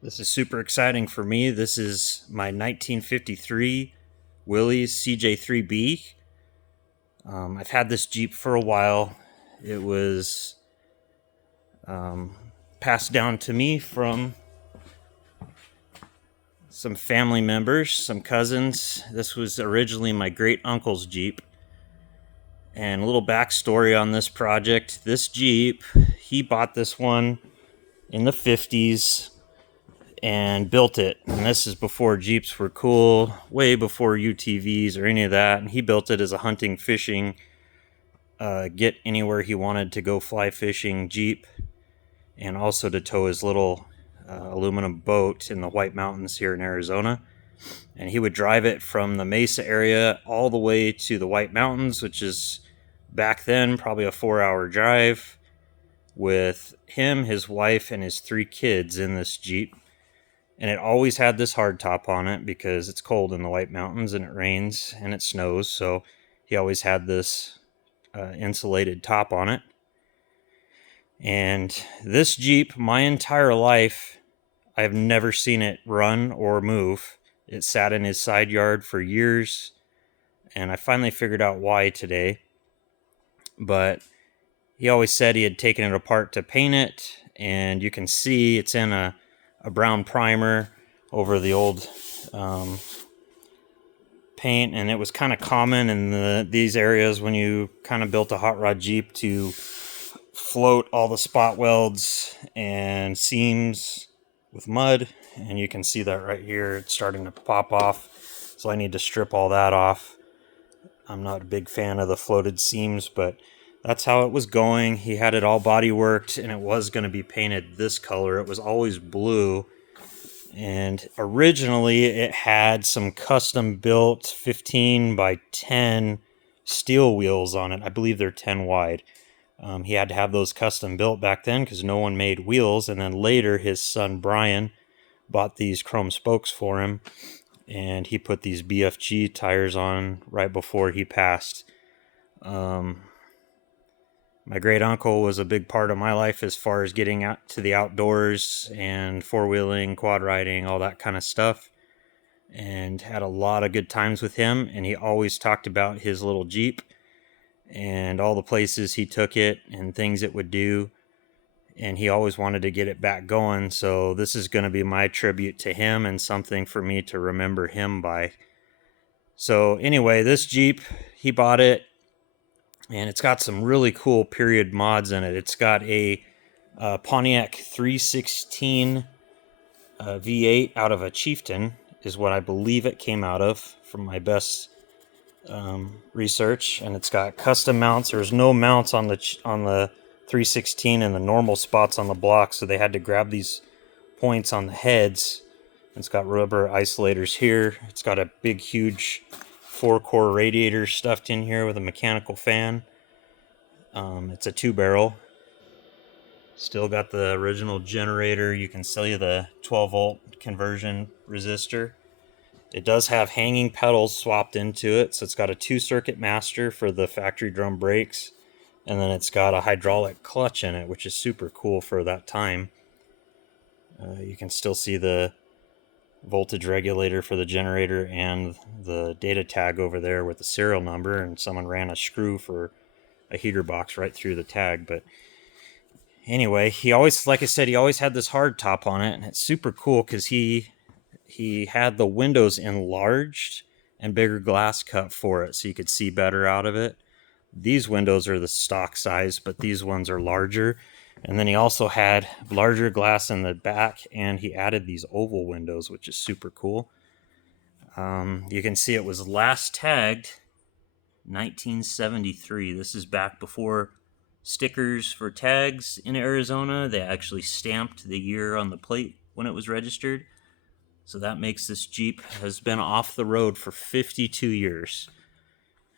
This is super exciting for me. This is my 1953 Willys cj3b. I've had this Jeep for a while. It was um, passed down to me from some family members, some cousins. This was originally my great uncle's Jeep. And a little backstory on this project. This Jeep, he bought this one in the 50s and built it. And this is before Jeeps were cool, way before UTVs or any of that. And he built it as a hunting, fishing, get anywhere he wanted to go fly fishing Jeep, and also to tow his little aluminum boat in the White Mountains here in Arizona. And he would drive it from the Mesa area all the way to the White Mountains, which is back then probably a 4-hour drive, with him, his wife, and his 3 kids in this Jeep. And it always had this hardtop on it because it's cold in the White Mountains and it rains and it snows. So he always had this insulated top on it. And this Jeep, my entire life, I've never seen it run or move. It sat in his side yard for years, and I finally figured out why today. But he always said he had taken it apart to paint it, and you can see it's in a brown primer over the old paint, and it was kind of common in these areas when you kind of built a hot rod Jeep to float all the spot welds and seams with mud, and you can see that right here. It's starting to pop off, so I need to strip all that off. I'm not a big fan of the floated seams, but that's how it was going. He had it all body worked, and it was going to be painted this color. It was always blue, and originally it had some custom built 15 by 10 steel wheels on it. I believe they're 10 wide. He had to have those custom built back then because no one made wheels. And then later his son Brian bought these chrome spokes for him, and he put these BFG tires on right before he passed. My great uncle was a big part of my life as far as getting out to the outdoors and four-wheeling, quad riding, all that kind of stuff, and had a lot of good times with him. And he always talked about his little Jeep and all the places he took it and things it would do, and he always wanted to get it back going. So this is going to be my tribute to him and something for me to remember him by. So anyway, this Jeep, he bought it, and it's got some really cool period mods in it. It's got a Pontiac 316 V8 out of a Chieftain is what I believe it came out of from my best research. And it's got custom mounts. There's no mounts on the 316 and the normal spots on the block, so they had to grab these points on the heads. It's got rubber isolators here. It's got a big huge 4-core radiator stuffed in here with a mechanical fan. It's a 2-barrel. Still got the original generator. You can see the 12-volt conversion resistor. It does have hanging pedals swapped into it, so it's got a 2-circuit master for the factory drum brakes, and then it's got a hydraulic clutch in it, which is super cool for that time. You can still see the voltage regulator for the generator and the data tag over there with the serial number, and someone ran a screw for a heater box right through the tag. But anyway, he always, like I said, he always had this hard top on it, and it's super cool because he had the windows enlarged and bigger glass cut for it so you could see better out of it. These windows are the stock size, but these ones are larger. And then he also had larger glass in the back, and he added these oval windows, which is super cool. You can see it was last tagged 1973. This is back before stickers for tags in Arizona. They actually stamped the year on the plate when it was registered. So that makes this Jeep has been off the road for 52 years.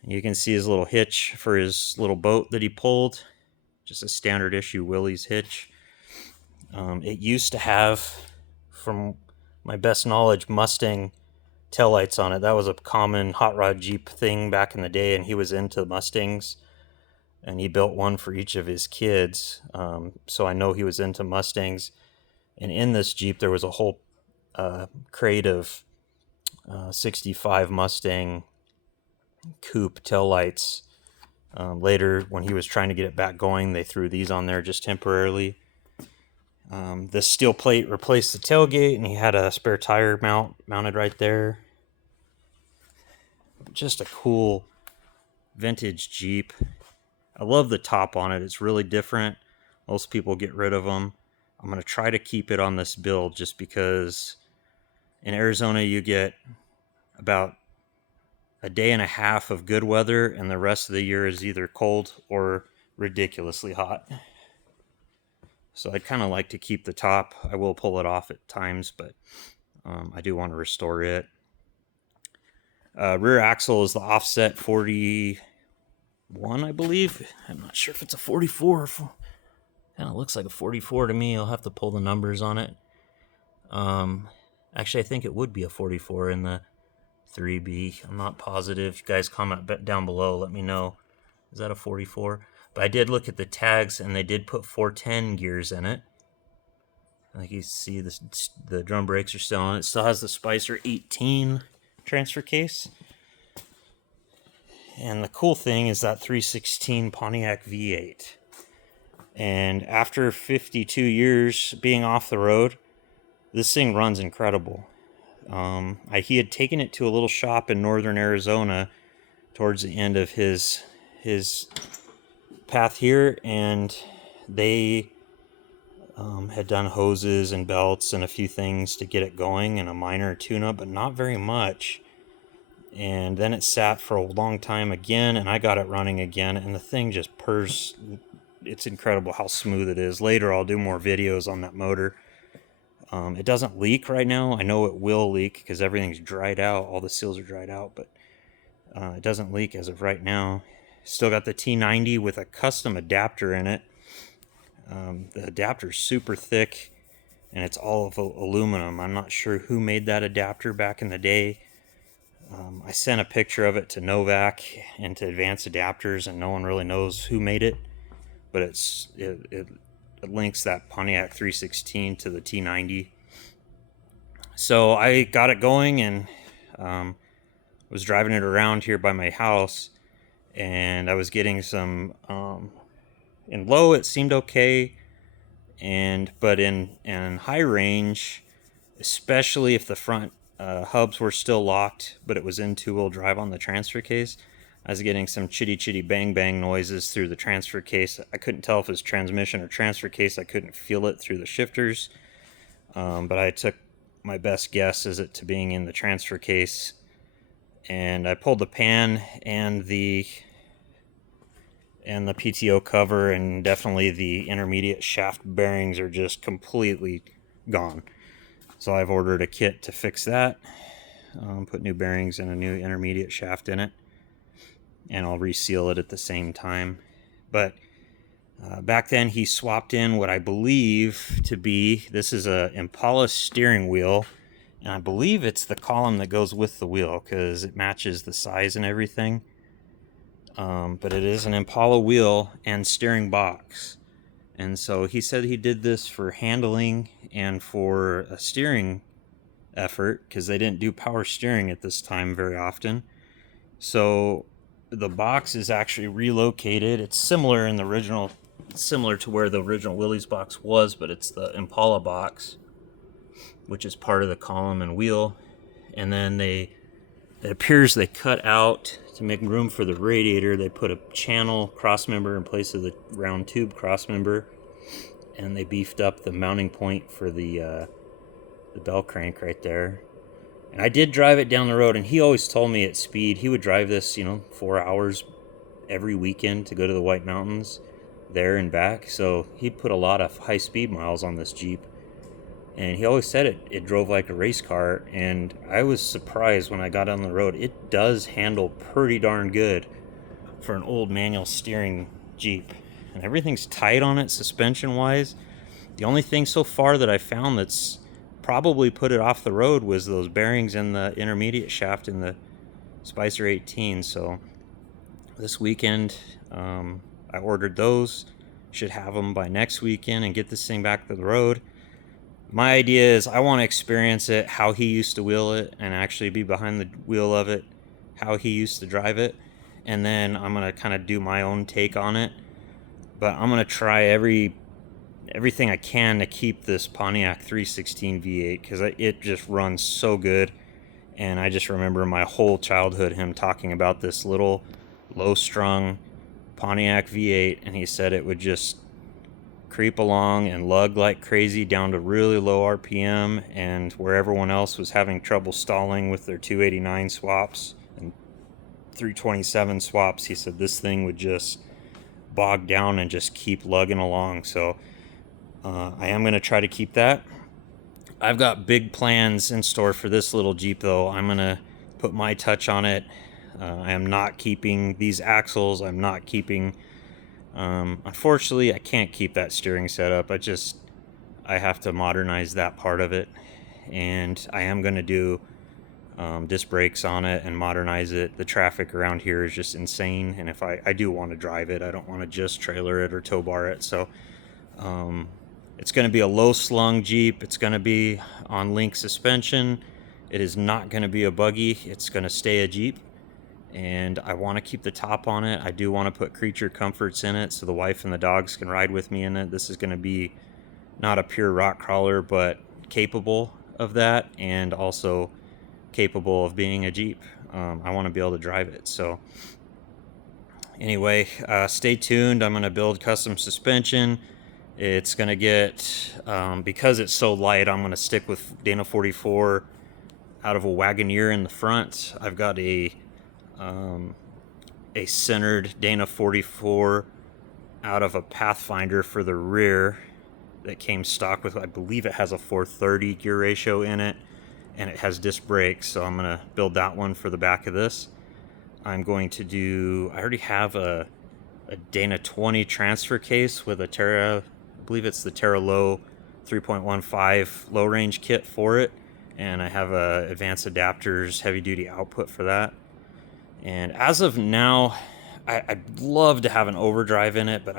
You can see his little hitch for his little boat that he pulled. Just a standard issue Willys hitch. It used to have, from my best knowledge, Mustang taillights on it. That was a common hot rod Jeep thing back in the day, and he was into Mustangs, and he built one for each of his kids. So I know he was into Mustangs. And in this Jeep, there was a whole crate of 65 Mustang coupe taillights. Later, when he was trying to get it back going, they threw these on there just temporarily. This steel plate replaced the tailgate, and he had a spare tire mounted right there. Just a cool vintage Jeep. I love the top on it. It's really different. Most people get rid of them. I'm going to try to keep it on this build just because in Arizona you get about a day and a half of good weather, and the rest of the year is either cold or ridiculously hot. So I'd kind of like to keep the top. I will pull it off at times, but I do want to restore it. Rear axle is the offset 41, I believe. I'm not sure if it's a 44. Kind of looks like a 44 to me. I'll have to pull the numbers on it. Actually, I think it would be a 44 in the 3B. I'm not positive. You guys comment down below. Let me know. Is that a 44? But I did look at the tags, and they did put 410 gears in it. Like you see, the drum brakes are still on it. It still has the Spicer 18 transfer case. And the cool thing is that 316 Pontiac V8. And after 52 years being off the road, this thing runs incredible. He had taken it to a little shop in northern Arizona towards the end of his path here, and they had done hoses and belts and a few things to get it going and a minor tune-up, but not very much. And then it sat for a long time again, and I got it running again, and the thing just purrs. It's incredible how smooth it is. Later I'll do more videos on that motor. It doesn't leak right now. I know it will leak because everything's dried out. All the seals are dried out, but it doesn't leak as of right now. Still got the T90 with a custom adapter in it. The adapter's super thick, and it's all of aluminum. I'm not sure who made that adapter back in the day. I sent a picture of it to Novak and to Advanced Adapters, and no one really knows who made it. But it links that Pontiac 316 to the T90. So I got it going and was driving it around here by my house, and I was getting some in low it seemed okay, but in high range, especially if the front hubs were still locked but it was in two-wheel drive on the transfer case, I was getting some chitty bang bang noises through the transfer case. I couldn't tell if it was transmission or transfer case. I couldn't feel it through the shifters, but I took my best guess as it to being in the transfer case, and I pulled the pan and the PTO cover, and definitely the intermediate shaft bearings are just completely gone. So I've ordered a kit to fix that, put new bearings and a new intermediate shaft in it, and I'll reseal it at the same time. But back then he swapped in what I believe to be, this is a Impala steering wheel, and I believe it's the column that goes with the wheel because it matches the size and everything. But it is an Impala wheel and steering box. And so he said he did this for handling and for a steering effort because they didn't do power steering at this time very often. So the box is actually relocated. It's similar in the original, similar to where the original Willys box was, but it's the Impala box, which is part of the column and wheel. And then it appears they cut out, to make room for the radiator, they put a channel cross member in place of the round tube cross member, and they beefed up the mounting point for the bell crank right there. And I did drive it down the road, and he always told me at speed, he would drive this, 4 hours every weekend to go to the White Mountains there and back. So he put a lot of high speed miles on this Jeep. And he always said it drove like a race car, and I was surprised when I got on the road. It does handle pretty darn good for an old manual steering Jeep. And everything's tight on it suspension-wise. The only thing so far that I found that's probably put it off the road was those bearings in the intermediate shaft in the Spicer 18. So this weekend, I ordered those. Should have them by next weekend and get this thing back to the road. My idea is I want to experience it, how he used to wheel it, and actually be behind the wheel of it, how he used to drive it. And then I'm going to kind of do my own take on it. But I'm going to try everything I can to keep this Pontiac 316 V8 because it just runs so good. And I just remember my whole childhood him talking about this little low-strung Pontiac V8, and he said it would just creep along and lug like crazy down to really low RPM, and where everyone else was having trouble stalling with their 289 swaps and 327 swaps, he said this thing would just bog down and just keep lugging along. So I am going to try to keep that. I've got big plans in store for this little Jeep, though. I'm going to put my touch on it. I am not keeping these axles. I'm not keeping... unfortunately, I can't keep that steering setup. I have to modernize that part of it. And I am going to do disc brakes on it and modernize it. The traffic around here is just insane. And if I do want to drive it, I don't want to just trailer it or tow bar it. So it's going to be a low slung Jeep. It's going to be on link suspension. It is not going to be a buggy. It's going to stay a Jeep. And I want to keep the top on it. I do want to put creature comforts in it so the wife and the dogs can ride with me in it. This is going to be not a pure rock crawler, but capable of that and also capable of being a Jeep. I want to be able to drive it. So anyway, stay tuned. I'm going to build custom suspension. It's going to get, because it's so light, I'm going to stick with Dana 44 out of a Wagoneer in the front. I've got a centered Dana 44 out of a Pathfinder for the rear that came stock with, I believe it has a 430 gear ratio in it, and it has disc brakes, so I'm going to build that one for the back of this. I'm going to do, I already have a Dana 20 transfer case with a Terra, I believe it's the Terra Low 3.15 low range kit for it, and I have a advanced adapters heavy duty output for that. And as of now, I'd love to have an overdrive in it, but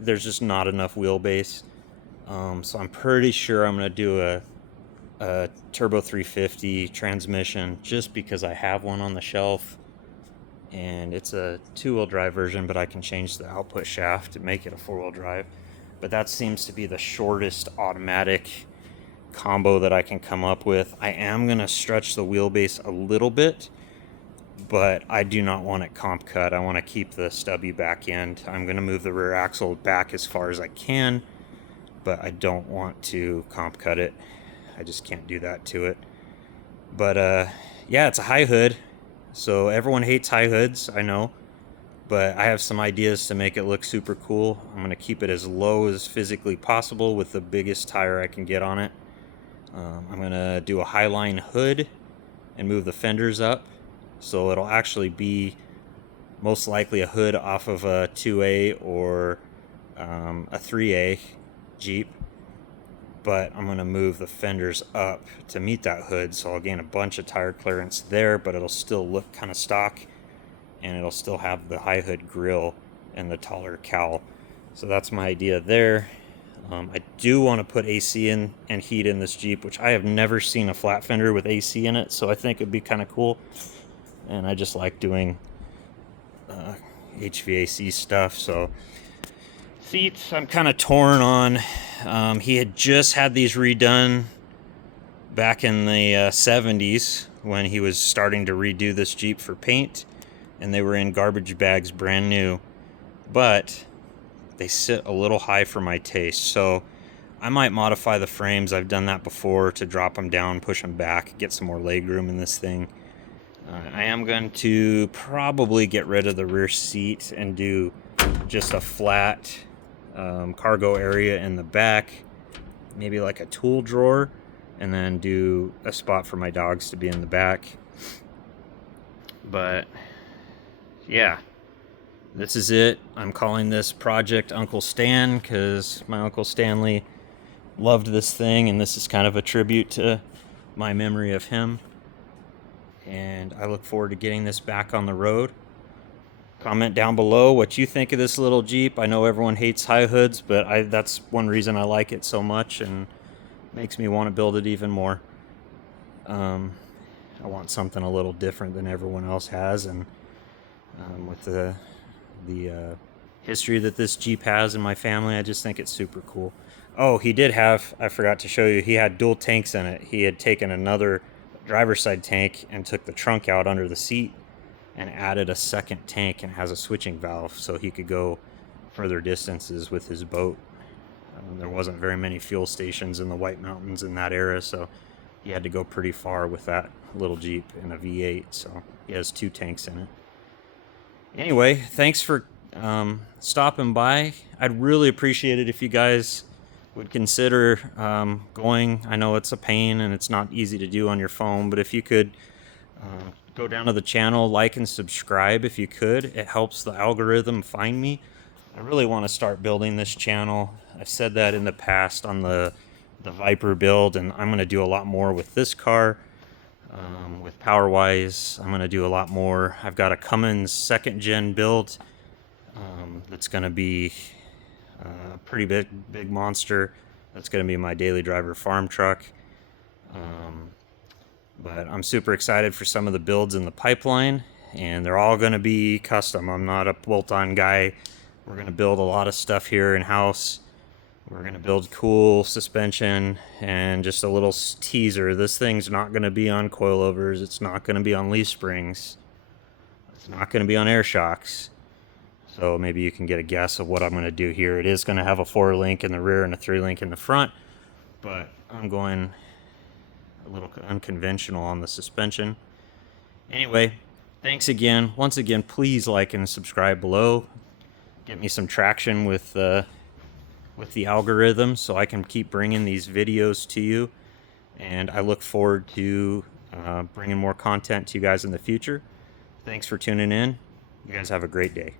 there's just not enough wheelbase. So I'm pretty sure I'm going to do a Turbo 350 transmission just because I have one on the shelf. And it's a two-wheel drive version, but I can change the output shaft to make it a four-wheel drive. But that seems to be the shortest automatic combo that I can come up with. I am going to stretch the wheelbase a little bit, but I do not want it comp cut. I want to keep the stubby back end. I'm going to move the rear axle back as far as I can, but I don't want to comp cut it. I just can't do that to it. But yeah, it's a high hood, so everyone hates high hoods, I know, but I have some ideas to make it look super cool. I'm going to keep it as low as physically possible with the biggest tire I can get on it. I'm going to do a highline hood and move the fenders up, so it'll actually be most likely a hood off of a 2A or a 3A Jeep, but I'm going to move the fenders up to meet that hood, so I'll gain a bunch of tire clearance there, but it'll still look kind of stock, and it'll still have the high hood grille and the taller cowl. So that's my idea there. I do want to put AC in and heat in this Jeep, which I have never seen a flat fender with AC in it, so I think it'd be kind of cool. And I just like doing HVAC stuff. So seats, I'm kind of torn on. He had just had these redone back in the 70s when he was starting to redo this Jeep for paint, and they were in garbage bags brand new, but they sit a little high for my taste, so I might modify the frames. I've done that before to drop them down, push them back, get some more leg room in this thing. I am going to probably get rid of the rear seat and do just a flat cargo area in the back, maybe like a tool drawer, and then do a spot for my dogs to be in the back. But yeah, this is it. I'm calling this Project Uncle Stan because my Uncle Stanley loved this thing, and this is kind of a tribute to my memory of him. And I look forward to getting this back on the road. Comment down below what you think of this little Jeep. I know everyone hates high hoods, but that's one reason I like it so much, and makes me want to build it even more. I want something a little different than everyone else has, and with the history that this Jeep has in my family, I just think it's super cool. Oh, he did have, I forgot to show you, he had dual tanks in it. He had taken another driver's side tank and took the trunk out under the seat and added a second tank, and has a switching valve so he could go further distances with his boat. There wasn't very many fuel stations in the White Mountains in that era, so he had to go pretty far with that little Jeep in a V8, so he has 2 tanks in it. Anyway, thanks for stopping by. I'd really appreciate it if you guys would consider going. I know it's a pain and it's not easy to do on your phone, but if you could go down to the channel, like and subscribe if you could. It helps the algorithm find me. I really want to start building this channel. I've said that in the past on the Viper build, and I'm going to do a lot more with this car. With PowerWise, I'm going to do a lot more. I've got a Cummins 2nd gen build that's going to be a pretty big monster. That's going to be my daily driver farm truck. But I'm super excited for some of the builds in the pipeline, and they're all going to be custom. I'm not a bolt-on guy. We're going to build a lot of stuff here in-house. We're going to build cool suspension, and just a little teaser. This thing's not going to be on coilovers. It's not going to be on leaf springs. It's not going to be on air shocks. So maybe you can get a guess of what I'm going to do here. It is going to have a 4-link in the rear and a 3-link in the front, but I'm going a little unconventional on the suspension. Anyway, thanks again. Once again, please like and subscribe below. Get me some traction with the algorithm so I can keep bringing these videos to you. And I look forward to bringing more content to you guys in the future. Thanks for tuning in. You guys have a great day.